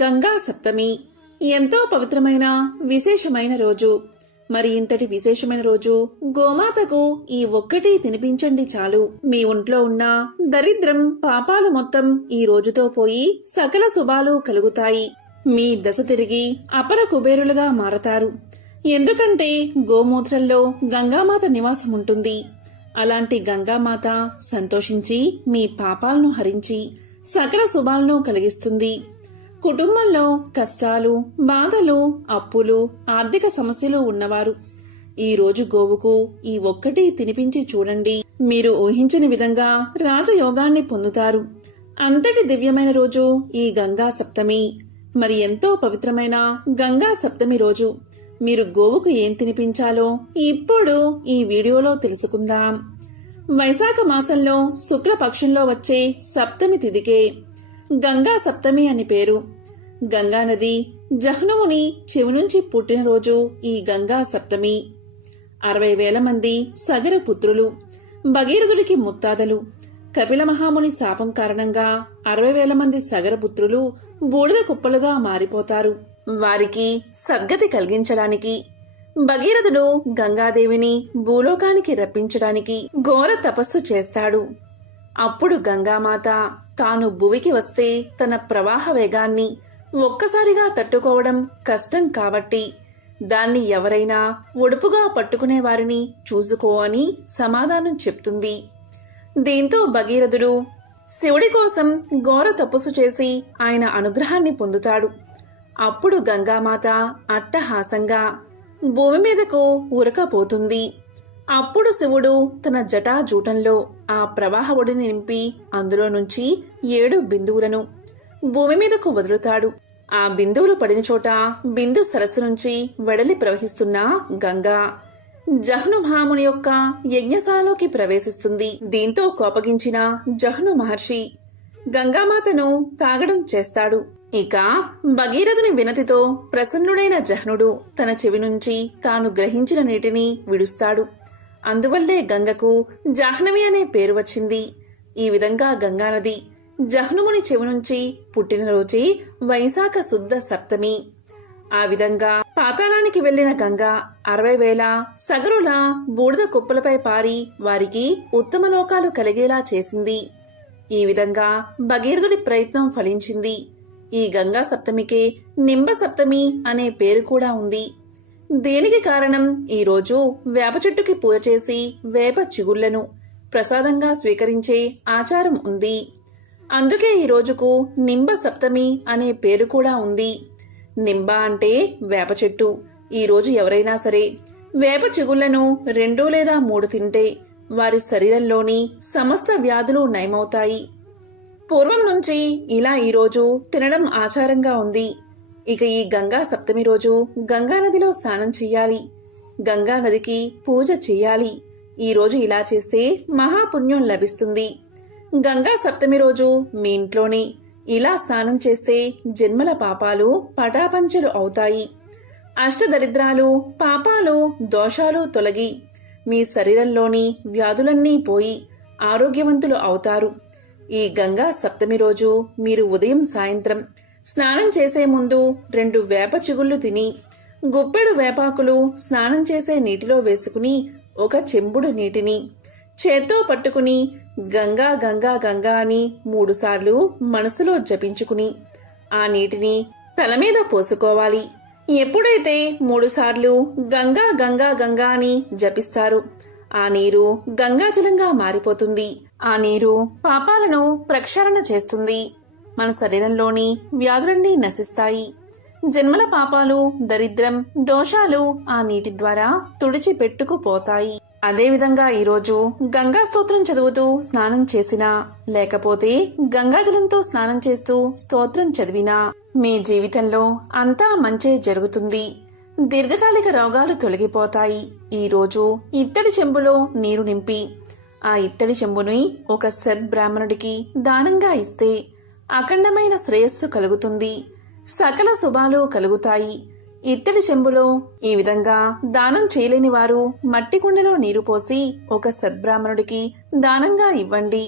గంగా సప్తమి ఎంతో పవిత్రమైన విశేషమైన రోజు. మరి ఇంతటి విశేషమైన రోజు గోమాతకు ఈ ఒక్కటి తినిపించండి చాలు. మీ ఒంట్లో ఉన్న దరిద్రం పాపాలు మొత్తం ఈ రోజుతో పోయి సకల శుభాలు కలుగుతాయి. మీ దశ తిరిగి అపర కుబేరులుగా మారతారు. ఎందుకంటే గోమూత్రంలో గంగామాత నివాసం ఉంటుంది. అలాంటి గంగామాత సంతోషించి మీ పాపాలను హరించి సకల శుభాలను కలిగిస్తుంది. కుటుంబంలో కష్టాలు, బాధలు, అప్పులు, ఆర్థిక సమస్యలు ఉన్నవారు ఈ రోజు గోవుకు ఈ ఒక్కటి తినిపించి చూడండి. మీరు ఊహించని విధంగా రాజయోగాన్ని పొందుతారు. అంతటి దివ్యమైన రోజు ఈ గంగా సప్తమి. మరి ఎంతో పవిత్రమైన గంగా సప్తమి రోజు మీరు గోవుకు ఏం తినిపించాలో ఇప్పుడు ఈ వీడియోలో తెలుసుకుందాం. వైశాఖ మాసంలో శుక్లపక్షంలో వచ్చే సప్తమి తిథికే గంగా సప్తమి అని పేరు. గంగానది జహ్నుముని చెవి నుంచి పుట్టినరోజు ఈ గంగా సప్తమి. 60,000 మంది సగర పుత్రులు, భగీరథుడికి ముత్తాదలు. కపిల మహాముని శాపం కారణంగా 60,000 మంది సగర పుత్రులు బూడిద కుప్పలుగా మారిపోతారు. వారికి సద్గతి కలిగించడానికి భగీరథుడు గంగాదేవిని భూలోకానికి రప్పించడానికి ఘోర తపస్సు చేస్తాడు. అప్పుడు గంగామాత తాను భువికి వస్తే తన ప్రవాహ వేగాన్ని ఒక్కసారిగా తట్టుకోవడం కష్టం కాబట్టి దాన్ని ఎవరైనా ఒడుపుగా పట్టుకునే వారిని చూసుకో అని సమాధానం చెప్తుంది. దీంతో భగీరథుడు శివుడి కోసం ఘోర తపస్సు చేసి ఆయన అనుగ్రహాన్ని పొందుతాడు. అప్పుడు గంగామాత అట్టహాసంగా భూమి మీదకు ఉరకపోతుంది. అప్పుడు శివుడు తన జటాజూటంలో ఆ ప్రవాహ ఒడిని నింపి అందులో నుంచి 7 బిందువులను భూమి మీదకు వదులుతాడు. ఆ బిందువులు పడిన చోట బిందు సరస్సు నుంచి వెడలి ప్రవహిస్తున్న గంగా జహ్ను మహాముని యొక్క యజ్ఞశాలలోకి ప్రవేశిస్తుంది. దీంతో కోపగించిన జహ్ను మహర్షి గంగామాతను తాగడం చేస్తాడు. ఇక భగీరథుని వినతితో ప్రసన్నుడైన జహ్నుడు తన చెవి నుంచి తాను గ్రహించిన నీటిని విడుస్తాడు. అందువల్లే గంగకు జాహ్నవి అనే పేరు వచ్చింది. ఈ విధంగా గంగానది జహ్నుముని చెవి నుంచి పుట్టినరోజే వైశాఖ శుద్ధ సప్తమి. ఆ విధంగా పాతాళానికి వెళ్లిన గంగ 60,000 సగరుల బూడిద కుప్పలపై పారి వారికి ఉత్తమ లోకాలు కలిగేలా చేసింది. ఈ విధంగా భగీరథుడి ప్రయత్నం ఫలించింది. ఈ గంగా సప్తమికే నింబ సప్తమి అనే పేరు కూడా ఉంది. దీనికి కారణం ఈరోజు వేప చెట్టుకి పూజ చేసి వేప చిగుళ్లను ప్రసాదంగా స్వీకరించే ఆచారం ఉంది. అందుకే ఈ రోజుకు నింబ సప్తమి అనే పేరు కూడా ఉంది. నింబ అంటే వేప చెట్టు. ఈరోజు ఎవరైనా సరే వేప చిగుళ్లను 2 లేదా 3 తింటే వారి శరీరంలోని సమస్త వ్యాధులు నయమవుతాయి. పూర్వం నుంచి ఇలా ఈరోజు తినడం ఆచారంగా ఉంది. ఇక ఈ గంగా సప్తమి రోజు గంగానదిలో స్నానం చెయ్యాలి. గంగానదికి పూజ చెయ్యాలి. ఈరోజు ఇలా చేస్తే మహాపుణ్యం లభిస్తుంది. గంగా సప్తమి రోజు మీ ఇంట్లోనే ఇలా స్నానం చేస్తే జన్మల పాపాలు పటాపంచలు అవుతాయి. అష్టదరిద్రాలు, పాపాలు, దోషాలు తొలగి మీ శరీరంలోని వ్యాధులన్నీ పోయి ఆరోగ్యవంతులు అవుతారు. ఈ గంగా సప్తమి రోజు మీరు ఉదయం సాయంత్రం స్నానం చేసే ముందు 2 వేప చిగుళ్లు తిని గుప్పెడు వేపాకులు స్నానం చేసే నీటిలో వేసుకుని 1 చెంబుడు నీటిని చేత్తో పట్టుకుని గంగా గంగా గంగా అని 3 సార్లు మనసులో జపించుకుని ఆ నీటిని తల మీద పోసుకోవాలి. ఎప్పుడైతే 3 సార్లు గంగా గంగా గంగా అని జపిస్తారు ఆ నీరు గంగాజలంగా మారిపోతుంది. ఆ నీరు పాపాలను ప్రక్షాళన చేస్తుంది. మన శరీరంలోని వ్యాధులన్నీ నశిస్తాయి. జన్మల పాపాలు, దరిద్రం, దోషాలు ఆ నీటి ద్వారా తుడిచిపెట్టుకుపోతాయి. అదేవిధంగా ఈరోజు గంగా స్తోత్రం చదువుతూ స్నానం చేసినా లేకపోతే గంగాజలంతో స్నానం చేస్తూ స్తోత్రం చదివినా మీ జీవితంలో అంతా మంచే జరుగుతుంది. దీర్ఘకాలిక రోగాలు తొలగిపోతాయి. ఈరోజు ఇత్తడి చెంబులో నీరు నింపి ఆ ఇత్తడి చెంబుని ఒక సద్బ్రాహ్మణుడికి దానంగా ఇస్తే అఖండమైన శ్రేయస్సు కలుగుతుంది. సకల శుభాలు కలుగుతాయి. ఇత్తడి చెంబులో ఈ విధంగా దానం చేయలేని వారు మట్టి కుండలో నీరు పోసి ఒక సద్బ్రాహ్మణుడికి దానంగా ఇవ్వండి.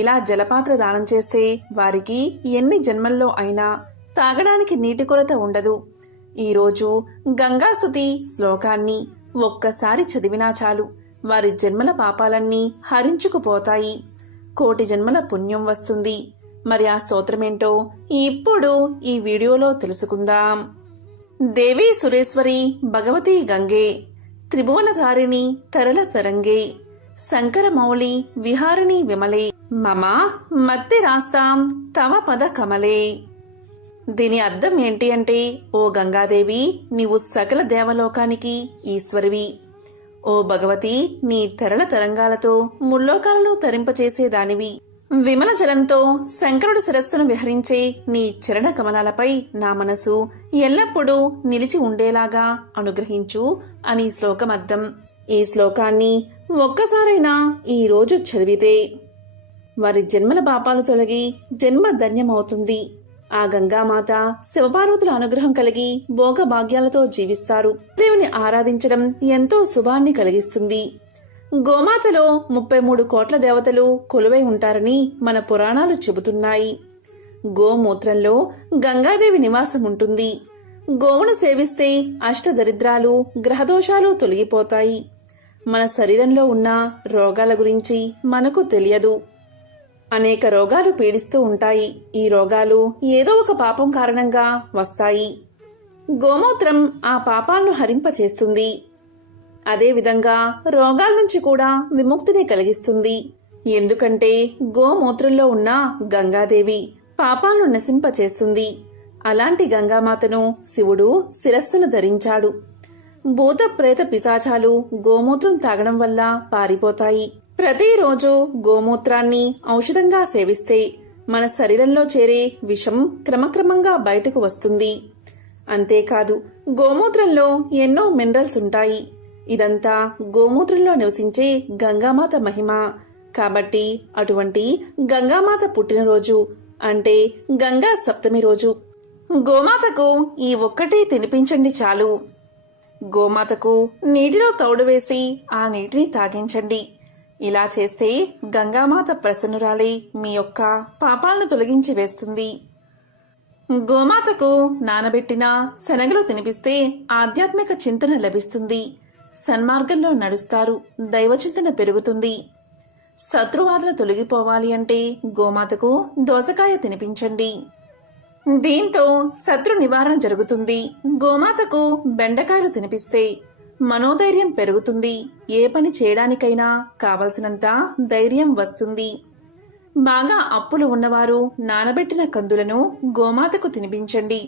ఇలా జలపాత్ర దానం చేస్తే వారికి ఎన్ని జన్మల్లో అయినా తాగడానికి నీటి కొరత ఉండదు. ఈరోజు గంగాస్తుతి శ్లోకాన్ని ఒక్కసారి చదివినా చాలు వారి జన్మల పాపాలన్నీ హరించుకుపోతాయి. కోటి జన్మల పుణ్యం వస్తుంది. మరి ఆ స్తోత్రమేంటో ఇప్పుడు ఈ వీడియోలో తెలుసుకుందాం. దేవీ సురేశ్వరి భగవతి గంగే త్రిభువనధారిణి తరల తరంగే శంకరమౌళి విహారిణి విమలే మమ మత్తి రాస్తాం తవ పద కమలే. దీని అర్థం ఏంటి అంటే, ఓ గంగాదేవి, నీవు సకల దేవలోకానికి ఈశ్వరివి. ఓ భగవతి, నీ తెరల తరంగాలతో ముల్లోకాలను తరింపచేసేదానివి. విమల జలంతో శంకరుడు శిరస్సును విహరించే నీ చరణ కమలాలపై నా మనసు ఎల్లప్పుడూ నిలిచి ఉండేలాగా అనుగ్రహించు అని శ్లోకం అర్థం. ఈ శ్లోకాన్ని ఒక్కసారైనా ఈ రోజు చదివితే వారి జన్మల పాపాలు తొలగి జన్మ ధన్యమవుతుంది. ఆ గంగామాత శివపార్వతుల అనుగ్రహం కలిగి భోగభాగ్యాలతో జీవిస్తారు. దేవుని ఆరాధించడం ఎంతో శుభాన్ని కలిగిస్తుంది. గోమాతలో 33 కోట్ల దేవతలు కొలువై ఉంటారని మన పురాణాలు చెబుతున్నాయి. గోమూత్రంలో గంగాదేవి నివాసం ఉంటుంది. గోవును సేవిస్తే అష్టదరిద్రాలు గ్రహదోషాలు తొలగిపోతాయి. మన శరీరంలో ఉన్న రోగాల గురించి మనకు తెలియదు. అనేక రోగాలు పీడిస్తూ ఉంటాయి. ఈ రోగాలు ఏదో ఒక పాపం కారణంగా వస్తాయి. గోమూత్రం ఆ పాపాలను హరింపచేస్తుంది. అదేవిధంగా రోగాల నుంచి కూడా విముక్తిని కలిగిస్తుంది. ఎందుకంటే గోమూత్రంలో ఉన్న గంగాదేవి పాపాలను నశింపచేస్తుంది. అలాంటి గంగామాతను శివుడు శిరస్సును ధరించాడు. భూత ప్రేత పిశాచాలు గోమూత్రం తాగడం వల్ల పారిపోతాయి. ప్రతిరోజు గోమూత్రాన్ని ఔషధంగా సేవిస్తే మన శరీరంలో చేరే విషం క్రమక్రమంగా బయటకు వస్తుంది. అంతేకాదు, గోమూత్రంలో ఎన్నో మినరల్స్ ఉంటాయి. ఇదంతా గోమూత్రంలో నివసించే గంగామాత మహిమ. కాబట్టి అటువంటి గంగామాత పుట్టినరోజు అంటే గంగా సప్తమి రోజు గోమాతకు ఈ ఒక్కటి తినిపించండి చాలు. గోమాతకు నీటిలో తౌడు వేసి ఆ నీటిని తాగించండి. ఇలా చేస్తే గంగామాత ప్రసన్నురాలై మీ యొక్క పాపాలను తొలగించి వేస్తుంది. గోమాతకు నానబెట్టిన శనగలు తినిపిస్తే ఆధ్యాత్మిక చింతన లభిస్తుంది. సన్మార్గంలో నడుస్తారు. దైవచింతన పెరుగుతుంది. శత్రువాదులు తొలగిపోవాలి అంటే గోమాతకు దోసకాయ తినిపించండి. దీంతో శత్రు నివారణ జరుగుతుంది. గోమాతకు బెండకాయలు తినిపిస్తే మనోధైర్యం పెరుగుతుంది. ఏ పని చేయడానికైనా కావలసినంత ధైర్యం వస్తుంది. బాగా అప్పులు ఉన్నవారు నానబెట్టిన కందులను గోమాతకు తినిపించండి.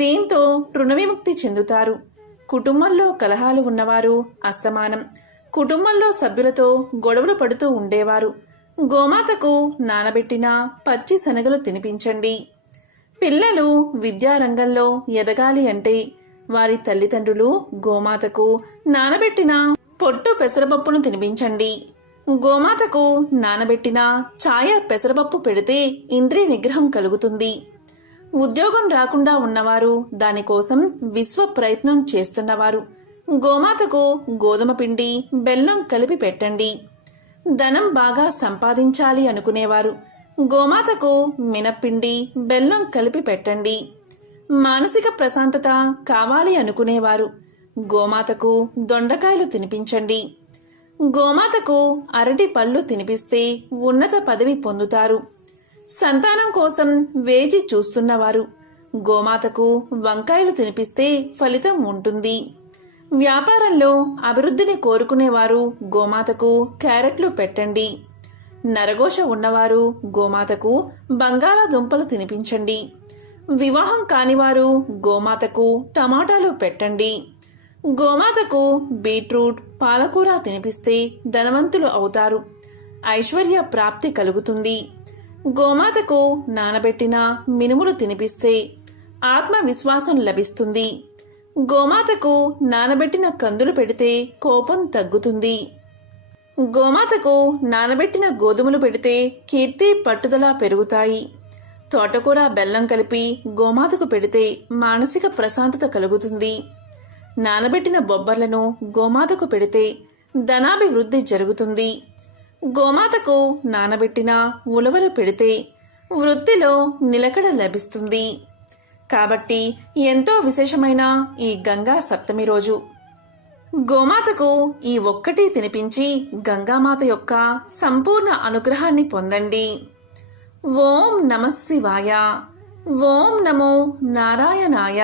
దీంతో రుణ విముక్తి చెందుతారు. కుటుంబంలో కలహాలు ఉన్నవారు, అస్తమానం కుటుంబంలో సభ్యులతో గొడవలు పడుతూ ఉండేవారు గోమాతకు నానబెట్టిన పచ్చి శనగలు తినిపించండి. పిల్లలు విద్యారంగంలో ఎదగాలి అంటే వారి తల్లిదండ్రులు గోమాతకు నానబెట్టిన పొట్టు పెసరపప్పును తినిపించండి. గోమాతకు నానబెట్టిన ఛాయ పెసరపప్పు పెడితే ఇంద్రియ నిగ్రహం కలుగుతుంది. ఉద్యోగం రాకుండా ఉన్నవారు, దానికోసం విశ్వ ప్రయత్నం చేస్తున్నవారు గోమాతకు గోధుమ పిండి బెల్లం కలిపి పెట్టండి. ధనం బాగా సంపాదించాలి అనుకునేవారు గోమాతకు మినప్పిండి బెల్లం కలిపి పెట్టండి. మానసిక ప్రశాంతత కావాలి అనుకునేవారు గోమాతకు దొండకాయలు తినిపించండి. గోమాతకు అరటి పళ్ళు తినిపిస్తే ఉన్నత పదవి పొందుతారు. సంతానం కోసం వేచి చూస్తున్నవారు గోమాతకు వంకాయలు తినిపిస్తే ఫలితం ఉంటుంది. వ్యాపారంలో అభివృద్ధిని కోరుకునేవారు గోమాతకు క్యారెట్లు పెట్టండి. నరఘోష ఉన్నవారు గోమాతకు బంగాళాదుంపలు తినిపించండి. వివాహం కానివారు గోమాతకు టమాటాలు పెట్టండి. గోమాతకు బీట్రూట్, పాలకూర తినిపిస్తే ధనవంతులు అవుతారు. ఐశ్వర్య ప్రాప్తి కలుగుతుంది. గోమాతకు నానబెట్టిన మినుములు తినిపిస్తే ఆత్మవిశ్వాసం లభిస్తుంది. గోమాతకు నానబెట్టిన కందులు పెడితే కోపం తగ్గుతుంది. గోమాతకు నానబెట్టిన గోధుమలు పెడితే కీర్తి పట్టుదల పెరుగుతాయి. తోటకూర బెల్లం కలిపి గోమాతకు పెడితే మానసిక ప్రశాంతత కలుగుతుంది. నానబెట్టిన బొబ్బర్లను గోమాతకు పెడితే ధనాభివృద్ధి జరుగుతుంది. గోమాతకు నానబెట్టిన ఉలవలు పెడితే వృత్తిలో నిలకడ లభిస్తుంది. కాబట్టి ఎంతో విశేషమైన ఈ గంగా సప్తమి రోజు గోమాతకు ఈ ఒక్కటి తినిపించి గంగామాత యొక్క సంపూర్ణ అనుగ్రహాన్ని పొందండి. ఓం నమః శివాయ. ఓం నమో నారాయణాయ.